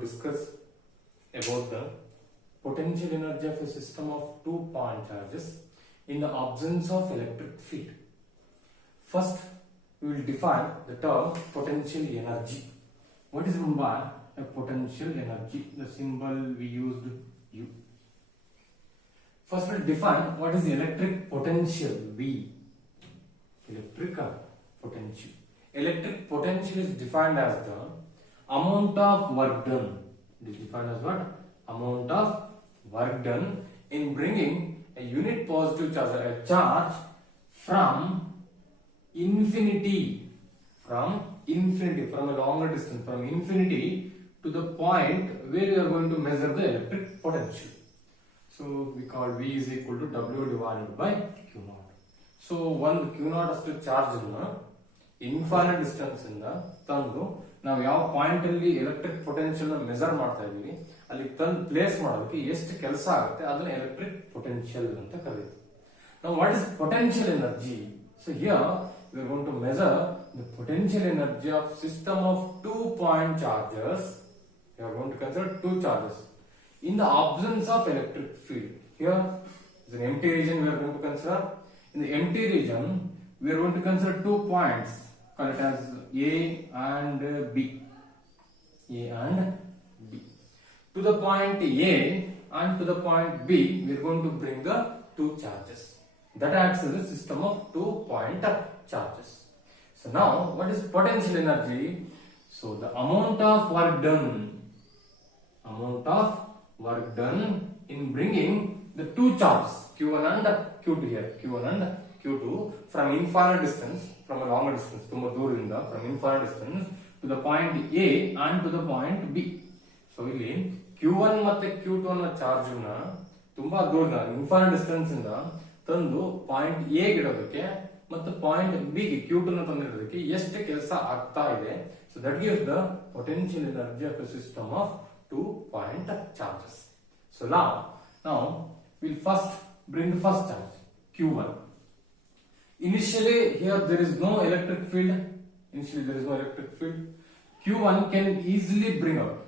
discuss about the potential energy of a system of 2-point charges in the absence of electric field. First, we will define the term potential energy. What is meant by a potential energy? The symbol we used U. First, we will define what is the electric potential V. Electrical potential. Electric potential is defined as the amount of work done. It is defined as what? Amount of work done in bringing a unit positive charge, a charge from infinity, from a longer distance, from infinity to the point where you are going to measure the electric potential. So we call V is equal to W divided by Q naught. So one Q naught ಅಷ್ಟು charge ಅನ್ನು infinite distance ಇಂದ ತಂದು ನಾವು ಯಾವ point ಅಲ್ಲಿ electric potential measure ಮಾಡ್ತಾ ಇದೀವಿ ಅಲ್ಲಿ ತಂದು ಪ್ಲೇಸ್ ಮಾಡೋದಕ್ಕೆ ಎಷ್ಟು ಕೆಲಸ ಆಗುತ್ತೆ ಅದನ್ನ ಎಲೆಕ್ಟ್ರಿಕ್ ಪೊಟೆನ್ಶಿಯಲ್ ಅಂತ ಕರೀತೀವಿ. Now what is potential energy? So here we are going to measure the potential energy of system of 2-point charges. We are going to consider two charges in the absence of electric field. Here is an empty region we are going to consider. In the empty region we are going to consider 2 points, call it as A and B. A and B. To the point A and to the point B we are going to bring the two charges. That acts as a system of 2-point charges. So now what is potential energy? So the amount of work done in bringing the two charges Q1 and Q2 here, Q1 and Q2 from infinite distance, from a longer distance, from infinite distance to the point A and to the point B. So ಇಲ್ಲಿ Q1 ಮತ್ತೆ Q2 ಅನ್ನೋ charge ಅನ್ನ ತುಂಬಾ ದೂರ infinite distance ಇಂದ ತಂದು point A ಇಡೋದಕ್ಕೆ ಮತ್ತು point B ಗೆ Q2 ನ ತಂದಿರೋದಕ್ಕೆ ಎಷ್ಟು ಕೆಲಸ ಆಗ್ತಾ ಇದೆ. So that gives the potential energy of A system of 2-point charges. So now we'll first bring the first charge Q1. Initially here there is no electric field. Q1 can easily bring out.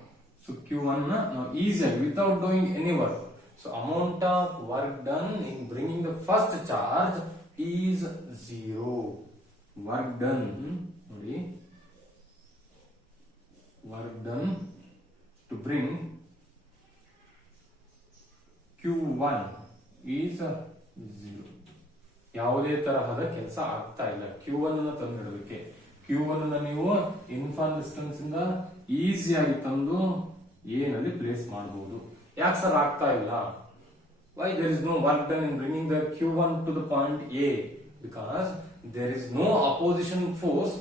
So Q1 now easy without doing any work. So amount of work done in bringing the first charge is 0. Work done to bring Q1 is 0. ಯಾವುದೇ ತರಹದ ಕೆಲಸ ಆಗ್ತಾ ಇಲ್ಲ. Q1 ಅನ್ನು ತಂದಿಡೋದಕ್ಕೆ Q1 ಅನ್ನು ನೀವು infinite distance ಇಂದ ಈಸಿಯಾಗಿ ತಂದು A ನಲ್ಲಿ ಪ್ಲೇಸ್ ಮಾಡಬಹುದು. ಯಾಕೆ ಸರ್ ಆಗ್ತಾ ಇಲ್ಲ? Why there is no work done in bringing the Q1 to the point A? Because there is no opposition force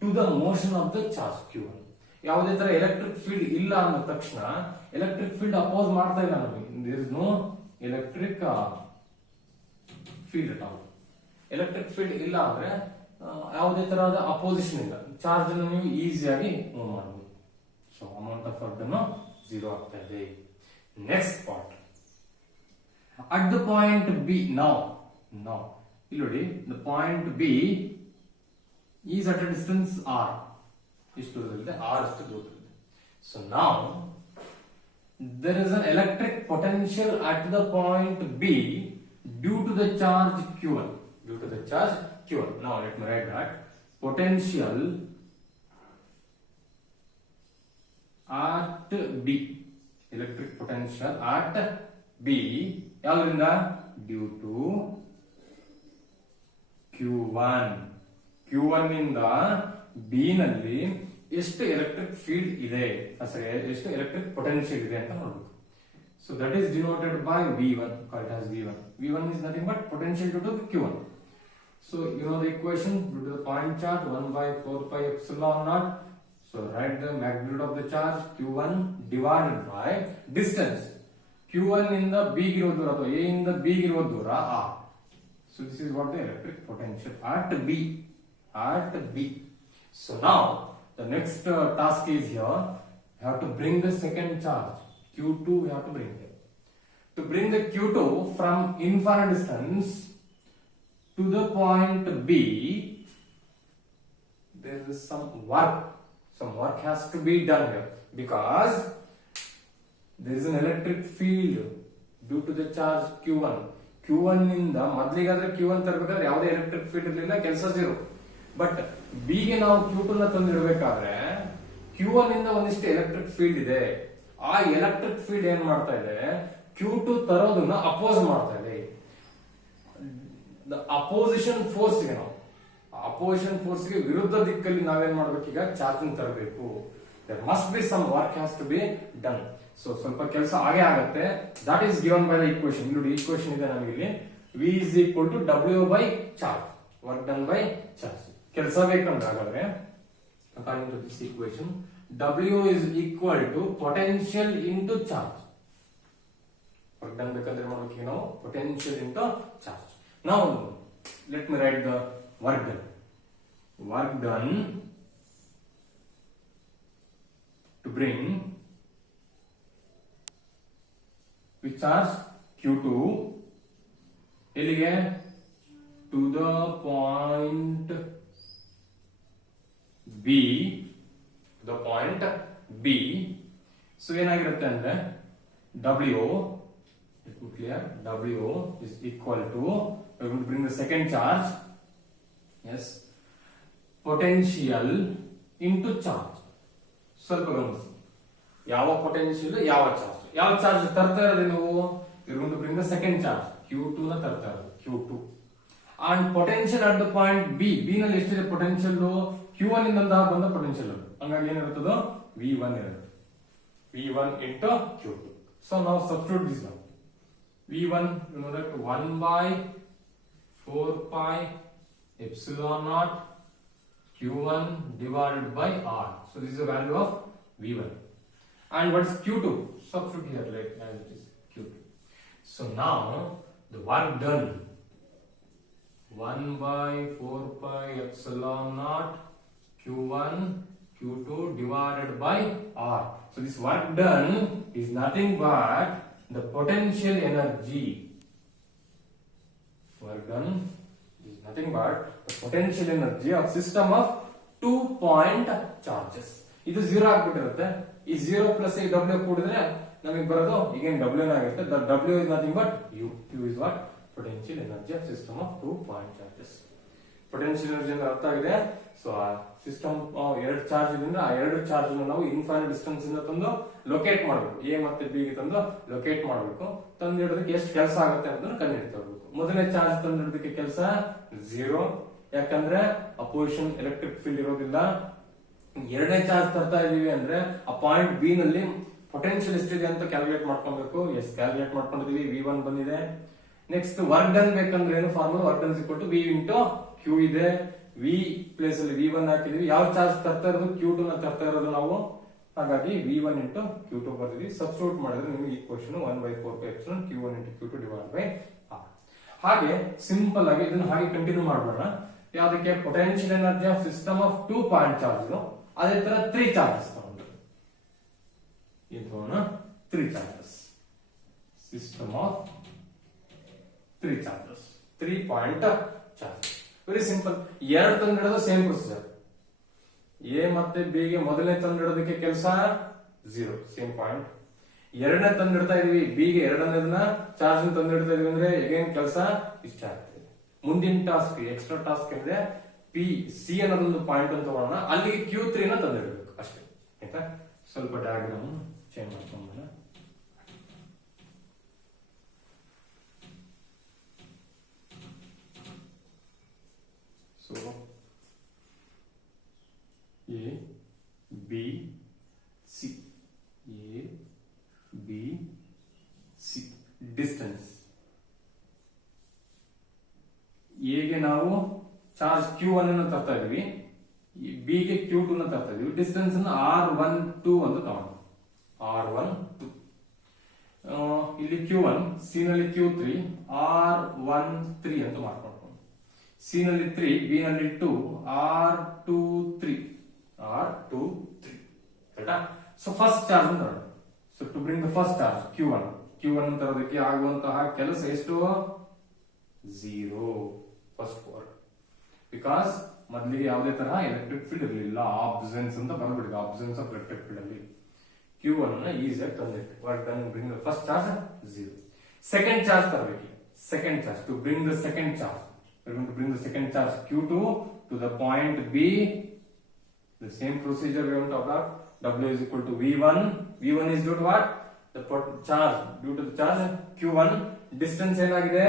to the motion of the charge Q1. ಯಾವುದೇ ತರ ಎಲೆಕ್ಟ್ರಿಕ್ ಫೀಲ್ಡ್ ಇಲ್ಲ ಅಂದ ತಕ್ಷಣ electric field oppose ಮಾಡ್ತಾ ಇಲ್ಲ ನಮಗೆ. There is no electric field at all. Electric field ಇಲ್ಲ ಅಂದ್ರೆ ಯಾವುದೇ ತರಹದ ಅಪೋಸಿಷನ್ ಇಲ್ಲ. ಚಾರ್ಜ್ ಅನ್ನು ನೀವು ಈಸಿಯಾಗಿ ಮೂವ್ ಮಾಡಬಹುದು. ಸೊ ಅಮೌಂಟ್ ಆಫ್ ವರ್ಕ್ ಅನ್ನು 0 ಆಗ್ತಾ ಇದೆ. Next part at the point B. now ಇಲ್ಲಿ ನೋಡಿ, the point B is at a distance r. ಇಷ್ಟು ದೂರದಲ್ಲಿದೆ, r ಅಷ್ಟು ದೂರದಲ್ಲಿದೆ. So now there is an electric potential at the point B due to the charge Q1. Now let me write that. Potential at B. Electric potential at B ಯಾವ್ದ್ರಿಂದ? Due to Q1 ಇಂದ B ನಲ್ಲಿ ಎಷ್ಟು electric field ಇದೆ, ಎಷ್ಟು electric potential ಇದೆ ಅಂತ ನೋಡಬೇಕು. So that is denoted by V1, called as V1. V1 is nothing but potential due to Q1. So you know the equation, due to the point charge 1 by 4 pi epsilon naught. So write the magnitude of the charge Q1 divided by distance. Q1 ಇಂದ B ಗಿರೋ ದೂರ ಅಥವಾ A ಇಂದ B ಗಿರೋ ದೂರ R. So this is what the electric potential at B. So now the next task is here. You have to bring the second charge Q2. We have to bring it. To bring the Q2 from infinite distance to the point B, there is some work has to be done here, because there is an electric field due to the charge q1. q1 ನಿಂದ ಮೊದಲಿಗಾದ್ರೆ q1 ತರಬೇಕಾದ್ರೆ ಯಾವುದೇ electric field ಇರಲಿಲ್ಲ, ಕೆಲಸ 0. But B ಗೆ ನಾವು q2 ನ ತಂದಿಡಬೇಕಾದ್ರೆ q1 ಇಂದ ಒಂದಿಷ್ಟು electric field ಇದೆ. ಆ ಎಲೆಕ್ಟ್ರಿಕ್ ಫೀಲ್ಡ್ ಏನ್ ಮಾಡ್ತಾ ಇದೆ, q2 ತರೋದನ್ನ ಅಪೋಸ್ ಮಾಡ್ತಾ ಇದೆ. ಅಪೋಸಿಷನ್ ಫೋರ್ಸ್ ಗೆ ನಾವು ಅಪೋಸಿಷನ್ ಫೋರ್ಸ್ ಗೆ ವಿರುದ್ಧ ದಿಕ್ಕಲ್ಲಿ ನಾವೇನ್ ಮಾಡ್ಬೇಕೀಗ, ಚಾರ್ಜಿಂಗ್ ತರಬೇಕು. there must be some work has to be done. So ಸ್ವಲ್ಪ ಕೆಲಸ ಆಗೇ ಆಗುತ್ತೆ. That is given by the equation. ನೋಡಿ ಇಕ್ವೇಶನ್ ಇದೆ ನಮಗೆ ಇಲ್ಲಿ, v is equal to w by charge, work done by charge. ಕೆಲಸ ಬೇಕಂದ್ರೆ ಹಾಗಾದ್ರೆ according to this equation w is equal to potential into charge. work done ಬೇಕಂದ್ರೆ ಮಾಡ್ಬೇಕು ನಾವು potential into charge. Now let me write the work done. Work done to bring which charge q2 ಎಲ್ಲಿಗೆ, to the point B, the point B. so ಏನಾಗಿರುತ್ತೆ ಅಂದ್ರೆ W, let me clear, W is equal to, we are going to bring the second charge, yes, potential into charge. ಸ್ವಲ್ಪ ಗಮನಿಸಿ, ಯಾವ potential ಯಾವ charge, ಯಾವ charge ತರ್ತಾ ಇರೋದು ನೀವು, you are going to bring the second charge q2 ನ ತರ್ತಾ ಇರೋದು q2. And potential at the point B, B ನಲ್ಲಿ ಎಷ್ಟಿದೆ ಪೊಟೆನ್ಶಿಯಲ್, q1 ಇಂದ ಬಂದ ಪೊಟೆನ್ಶಿಯಲ್ ಅದು, ಹಂಗಾಗಿ ಏನಿರುತ್ತದೋ v1 ಇರುತ್ತೆ, v1 into q2. ಸೊ ನಾವು ಸಬ್ಸ್ಟಿಟ್ಯೂಟ್ ದಿಸ್ ನಾವು v1 you know that 1 by 4 pi epsilon naught q1 divided by r. so this is the value of v1. and what is q2? substitute here like as it is q2. so now the work done 1 by 4 pi epsilon naught q1 q2 divided by r. so this work done is nothing but the potential energy. work done is nothing but the potential energy of system of 2 point charges. ಇದು 0 ಆಗ್ಬಿಟ್ಟಿರುತ್ತೆ. ಈ 0 plus ಈ w ಕೂಡಿದ್ರೆ ನಮಗೆ ಬರೋದು ಈಗೇನ್ w ಆಗುತ್ತೆ. the w is nothing but u. u is what? potential energy of system of 2 point charges. potential energy ಅಂದ್ರೆ ಅರ್ಥ ಆಗಿದೆ. ಸೊ ಆ ಸಿಸ್ಟಮ್ ಎರಡು ಚಾರ್ಜ್ ಇದ್ರಿಂದ ಆ ಎರಡು ಚಾರ್ಜ್ ನಾವು ಇನ್ಫೈನೈಟ್ ಡಿಸ್ಟೆನ್ಸ್ ಇಂದ ತಂದು ಲೊಕೇಟ್ ಮಾಡಬೇಕು, ಎ ಮತ್ತೆ ಬಿ ಗೆ ತಂದು ಲೊಕೇಟ್ ಮಾಡಬೇಕು. ತಂದಿಡೋದಕ್ಕೆ ಎಷ್ಟು ಕೆಲಸ ಆಗುತ್ತೆ ಅನ್ನೋದನ್ನ ಕಂಡುಹಿಡಿತಾ ಹೋಗ್ಬೇಕು. ಮೊದಲನೇ ಚಾರ್ಜ್ ತಂದಿಡೋದಕ್ಕೆ ಕೆಲಸ 0, ಯಾಕಂದ್ರೆ ಅಪೋಸಿಷನ್ ಎಲೆಕ್ಟ್ರಿಕ್ ಫೀಲ್ಡ್ ಇರೋದಿಲ್ಲ. ಎರಡನೇ ಚಾರ್ಜ್ ತರ್ತಾ ಇದೀವಿ ಅಂದ್ರೆ ಆ ಪಾಯಿಂಟ್ ಬಿ ನಲ್ಲಿ ಪೊಟೆನ್ಶಿಯಲ್ ಎಷ್ಟಿದೆ ಅಂತ ಕ್ಯಾಲ್ಕುಲೇಟ್ ಮಾಡ್ಕೊಬೇಕು. ಎಸ್ ಕ್ಯಾಲ್ಕುಲೇಟ್ ಮಾಡ್ಕೊಂಡಿದೀವಿ, v1 ಬಂದಿದೆ. ನೆಕ್ಸ್ಟ್ ವರ್ಕ್ ಡನ್ ಬೇಕಂದ್ರೆ ಏನು formula, work done equal to v into q ಇದೆ. v ಪ್ಲೇಸ್ ಅಲ್ಲಿ v1 ಹಾಕಿದೀವಿ. ಯಾವ ಚಾರ್ಜ್ ತರ್ತಾ ಇರೋದು, q2 ನ ತರ್ತಾ ಇರೋದು ನಾವು, ಹಾಗಾಗಿ v1 ಇಂಟು q2 ಬರ್ದಿದ್ವಿ. ಸಬ್ಸ್ಟಿಟ್ಯೂಟ್ ಮಾಡಿದ್ರೆ ನಿಮಗೆ equation 1 by 4 pi epsilon q1 into q2 divided by r. ಹಾಗೆ ಸಿಂಪಲ್ ಆಗಿ ಇದನ್ನ ಹಾಗೆ ಕಂಟಿನ್ಯೂ ಮಾಡೋಣ. ಯಾವ್ದಕ್ಕೆ, potential energy of system of 2 point charge. ಅದೇ ತರ 3 ಚಾರ್ಜಸ್ ತಗೊಂಡ್ರು, ಇದು 3 charges, system of 3 charges, 3 point charge. Very simple. ಎರಡು ತಂದಿಡೋದು ಸೇಮ್ ಪ್ರೊಸೀಜರ್. ಎ ಮತ್ತೆ ಬಿ ಗೆ ಮೊದಲನೇ ತಂದಿಡೋದಕ್ಕೆ ಕೆಲಸ 0, ಸೇಮ್ ಪಾಯಿಂಟ್. ಎರಡನೇ ತಂದಿಡ್ತಾ ಇದೀವಿ, ಬಿ ಗೆ ಎರಡನೇದನ್ನ ಚಾರ್ಜ್ ತಂದಿಡ್ತಾ ಇದೀವಿ ಅಂದ್ರೆ ಅಗೇನ್ ಕೆಲಸ ಇಷ್ಟ ಆಗ್ತದೆ. ಮುಂದಿನ ಟಾಸ್ಕ್ ಎಕ್ಸ್ಟ್ರಾ ಟಾಸ್ಕ್ ಅಂದ್ರೆ ಪಿ ಸಿ ಅನ್ನೋದೊಂದು ಪಾಯಿಂಟ್ ಅಂತ ತಗೊಳ್ಳೋಣ, ಅಲ್ಲಿಗೆ q3 ನ ತಂದಿಡಬೇಕು ಅಷ್ಟೇ. ಆಯ್ತಾ, ಸ್ವಲ್ಪ ಡಯಾಗ್ರಾಮ್ ಚೇಂಜ್ ಮಾಡ್ಕೊಂಡ. So A B C, A B C distance. A ಗೆ ನಾವು ಚಾರ್ಜ್ q1 ಅನ್ನು ತರ್ತಾ ಇದೀವಿ, ಬಿ ಗೆ q2 ನ ತರ್ತಾ ಇದೀವಿ. ಡಿಸ್ಟೆನ್ಸ್ ಅನ್ನು r12 ಅಂತ ತಗೊಂಡು, r12. ಇಲ್ಲಿ q1, ಸಿ ನಲ್ಲಿ q3, r13 ಅಂತ ಮಾಡ್ಕೊಂಡು, ಸಿ ನಲ್ಲಿ 3, ಬಿ ನಲ್ಲಿ 2, r23, r23. ಕರೆಕ್ಟಾ? ಸೊ ಫಸ್ಟ್ ಚಾರ್ಜ್ ನೋಡೋಣ. So to bring the first charge q1 ತರೋದಕ್ಕೆ ಆಗುವಂತಹ ಕೆಲಸ ಎಷ್ಟು? 0. First work. ಬಿಕಾಸ್ ಮೊದಲಿಗೆ ಯಾವುದೇ ತರ ಎಲೆಕ್ಟ್ರಿಕ್ ಫೀಲ್ಡ್ ಇರಲಿಲ್ಲ, ಆಬ್ಸೆನ್ಸ್ ಅಂತ ಬಂದ್ಬಿಟ್ಟಿದೆ, ಆಬ್ಸೆನ್ಸ್ ಆಫ್ ಎಲೆಕ್ಟ್ರಿಕ್ ಫೀಲ್ಡ್ ಅಲ್ಲಿ. Q1 ಅನ್ನ ಈಸಿಯಾಗಿ ತಂದಿಟ್ಟು work done bring first charge 0. Second charge ತರಬೇಕು. Second charge to bring the second charge we are going to bring the second charge Q2 to the point B. The same procedure we want to apply. W is equal to V1. V1 is due to what? The charge due to the charge Q1. Distance ಏನಾಗಿದೆ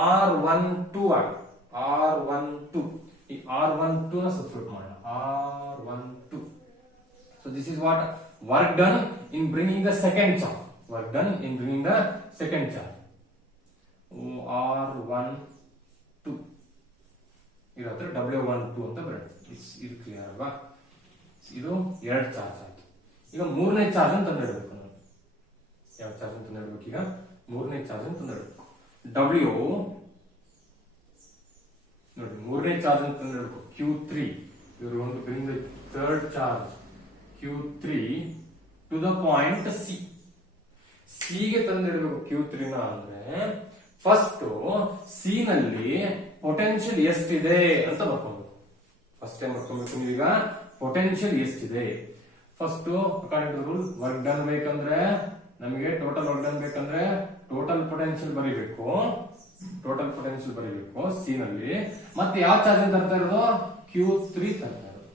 R12 ಆಗಿದೆ. R12 ಈ R12 ನ substitute ಮಾಡೋಣ. R12. So this is what work done in bringing the second charge. Work done in bringing the second charge. R12 ಇರೋದ್ರೆ W12 ಅಂತ ಬರುತ್ತೆ. ಇದು clear ಅಲ್ವಾ? ಇದು ಎರಡು ಚಾರ್ಜ್ ಆಯ್ತು. ಈಗ ಮೂರನೇ ಚಾರ್ಜ್ ಅಂತ ತಂದಿಡಬೇಕು ನಾವು. ಯಾವ ಚಾರ್ಜ್ ಅಂತ ತಂದಿಡಬೇಕು? ಈಗ ಮೂರನೇ ಚಾರ್ಜ್ ಅಂತ ತಂದಿಡಬೇಕು. W ನೋಡಿ, ಮೂರನೇ ಚಾರ್ಜ್ ಅಂತ ತಂದಿಡಬೇಕು. Q3 ಇವರು ಒಂದು bring the third charge Q3 to the point C. C ಗೆ ತಂದಿಡಬೇಕು Q3 ನ ಅಂದ್ರೆ ಫಸ್ಟ್ ಸಿ ನಲ್ಲಿ ಪೊಟೆನ್ಶಿಯಲ್ ಎಷ್ಟಿದೆ ಅಂತ ಬರ್ಕೊಬೇಕು. ಫಸ್ಟ್ ಟೈಮ್ ಬರ್ಕೊಬೇಕು ನೀವೀಗ ಪೊಟೆನ್ಶಿಯಲ್ ಎಷ್ಟಿದೆ. First according to rule work done ಬೇಕಂದ್ರೆ ನಮಗೆ ಟೋಟಲ್ ವರ್ಕ್ ಡನ್ ಬೇಕಂದ್ರೆ ಟೋಟಲ್ ಪೊಟೆನ್ಶಿಯಲ್ ಬರೀಬೇಕು. ಟೋಟಲ್ ಪೊಟೆನ್ಶಿಯಲ್ ಬರೀಬೇಕು ಸಿ ನಲ್ಲಿ. ಮತ್ತೆ ಯಾವ ಚಾರ್ಜ್ ತರ್ತಾ ಇರೋದು? Q3 ತರ್ತಾ ಇರೋದು.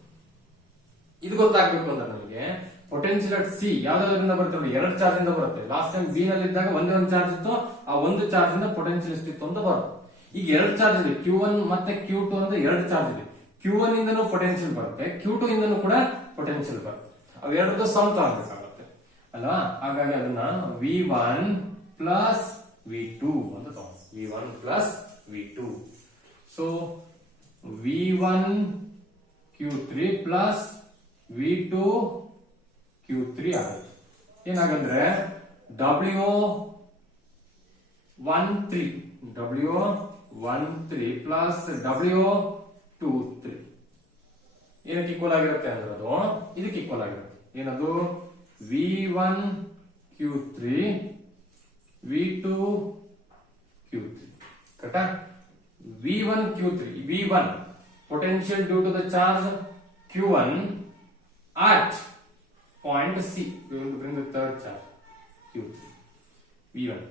ಇದು ಗೊತ್ತಾಗ್ಬೇಕು ಅಂದ್ರೆ ನಮಗೆ ಪೊಟೆನ್ಶಿಯಲ್ ಅಟ್ ಸಿ ಯಾವ್ದಾದ್ರಿಂದ ಬರುತ್ತೆ? ಎರಡು ಚಾರ್ಜ್ ಇಂದ ಬರುತ್ತೆ. ಲಾಸ್ಟ್ ಟೈಮ್ ಬಿ ನಲ್ಲಿ ಇದ್ದಾಗ ಒಂದೇ ಒಂದು ಚಾರ್ಜ್ ಇತ್ತು, ಆ ಒಂದು ಚಾರ್ಜ್ ಇಂದ ಪೊಟೆನ್ಶಿಯಲ್ ಎಷ್ಟಿತ್ತು ಅಂತ ಬರುತ್ತೆ. ಈಗ ಎರಡು ಚಾರ್ಜ್ ಇದೆ, Q1 ಮತ್ತೆ Q2 ಅಂತ ಎರಡು ಚಾರ್ಜ್ ಇದೆ. Q1 ಇಂದನೂ ಪೊಟೆನ್ಶಿಯಲ್ ಬರುತ್ತೆ, Q2 ಇಂದನೂ ಕೂಡ ಪೊಟೆನ್ಶಿಯಲ್ ಬರುತ್ತೆ. ಅವೆರಡಕ್ಕೂ ಸಮ ತಗೊಳ್ಬೇಕಾಗುತ್ತೆ ಅಲ್ವಾ? ಹಾಗಾಗಿ ಅದನ್ನ V1 ಪ್ಲಸ್ V2 ಅಂತ ತಗೊಂಡು V1 plus V2. So V1 Q3 plus V2 Q3 ಆಗುತ್ತೆ. ಏನಾಗಂದ್ರೆ W13 ಪ್ಲಸ್ W23 ಏನಕ್ಕೆ ಈಕ್ವಲ್ ಆಗಿರುತ್ತೆ ಅಂದ್ರೆ ಅದು ಇದಕ್ಕೆ ಈಕ್ವಲ್ ಆಗಿರುತ್ತೆ. ಏನದು? V1 Q3 V2 Q3 ಕರೆಕ್ಟಾ? V1 Q3 V1 potential due to the charge Q1 at point C. We will bring the third charge Q3 V1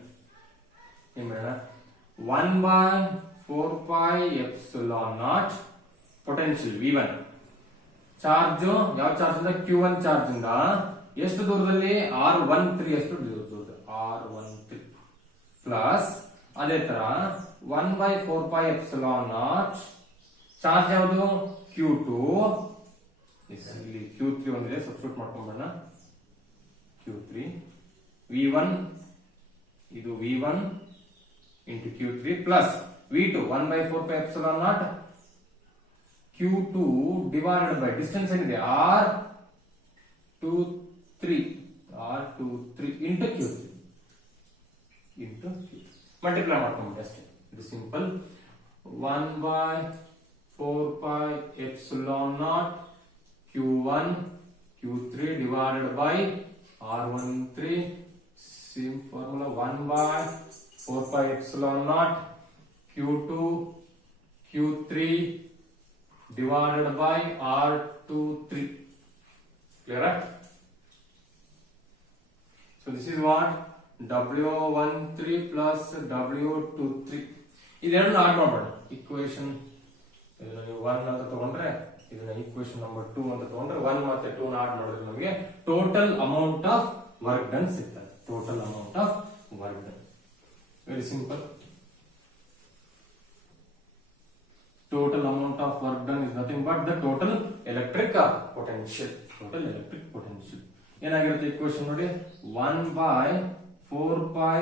ಏನ್ ಮಾಡೋಣ? 1/4 pi epsilon naught potential V1 charge ಯಾವ charge ಇಂದ? Q1 charge ಇಂದ ಎಷ್ಟು ದೂರದಲ್ಲಿ? R13 ಎಷ್ಟು ದೂರದಲ್ಲಿ? R13 ಪ್ಲಸ್ ಅದೇ ತರ 1/4 pi epsilon naught ಚಾರ್ಜ್ ಯಾವುದು? Q2 ಇಲ್ಲಿ Q3 ಒಂದಿದೆ, ಸಬ್ಸ್ಟಿಟ್ಯೂಟ್ ಮಾಡ್ಕೊಂಡ್ಬಣ್ಣ. Q3 V1 ಇದು V1 into Q3 plus V2 1/4 pi epsilon naught Q2 divided by distance ಏನಿದೆ R23 into Q3 ಮಲ್ಟಿಪ್ಲೈ ಮಾಡ್ಕೊಂಡ್ಬಿಟ್ಟು ಅಷ್ಟೇ. ಇದು simple. 1/4 pi epsilon naught Q1 Q3 divided by R13. Same formula. 1/4 pi epsilon naught Q2 Q3 divided by R23. Clear? So this is what W13 plus W23. ಇದೆರಡನ್ನ add ಮಾಡೋಣ. Equation 1 ಅಂತ ತಗೊಂಡ್ರೆ ಇದನ್ನ equation number 2 ಅಂತ ತಗೊಂಡ್ರೆ 1 ಮತ್ತೆ 2 ನ add ಮಾಡಿದ್ರೆ ನಮಗೆ total amount of work done ಸಿಗ್ತದೆ. Total amount of work done. Very simple. Total amount of work done is nothing but the total electric potential. Total electric potential. ಏನಾಗಿರುತ್ತೆ ಇಕ್ವೇಶನ್ ನೋಡಿ? 1/4 pi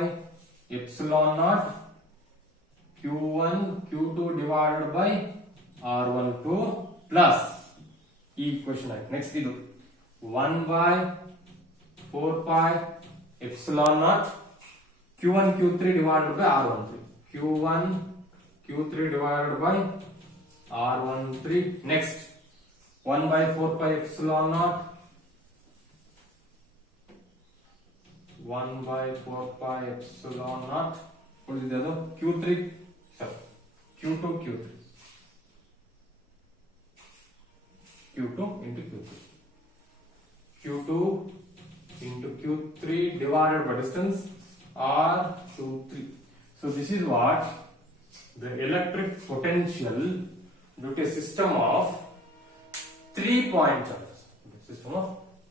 epsilon naught Q1 Q2 divided by R12 plus ಈ equation ಆಯ್ತು. Next ಇದು 1/4 pi epsilon naught Q1 Q3 divided by R13. Q1 Q3 divided by R13. Next 1/4 pi epsilon naught 1/4 pi epsilon naught ಉಳಿದಿದೆ ಅದು Q3 Q2 Q3 Q2 into Q3 Q2 into Q3 divided by distance R23. So this is what the electric potential due to a system of 3-point charges. The system of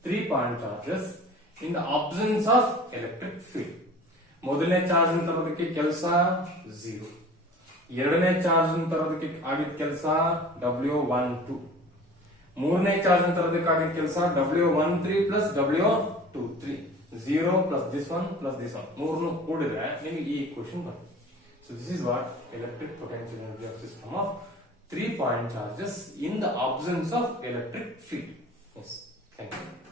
3-point charges in the absence of electric field. ಮೊದಲನೇ charge ಅಂತ ತರೋದಕ್ಕೆ ಕೆಲಸ 0. ಎರಡನೇ charge ಅಂತ ತರೋದಕ್ಕೆ ಆಗಿದ್ದ ಕೆಲಸ W12. ಮೂರನೇ ಚಾರ್ಜ್ ಅಂತ ತರೋದಕ್ಕೆ ಆಗಿದ್ದ ಕೆಲಸ W13 plus W23. 0 plus this one plus this one. ಮೂರನ್ನು ಕೂಡಿದ್ರೆ ನಿಮಗೆ ಈ ಈಕ್ವೇಶನ್ ಬರುತ್ತೆ. So this is what electric potential energy of system of 3-point charges in the absence of electric field. Yes, thank you.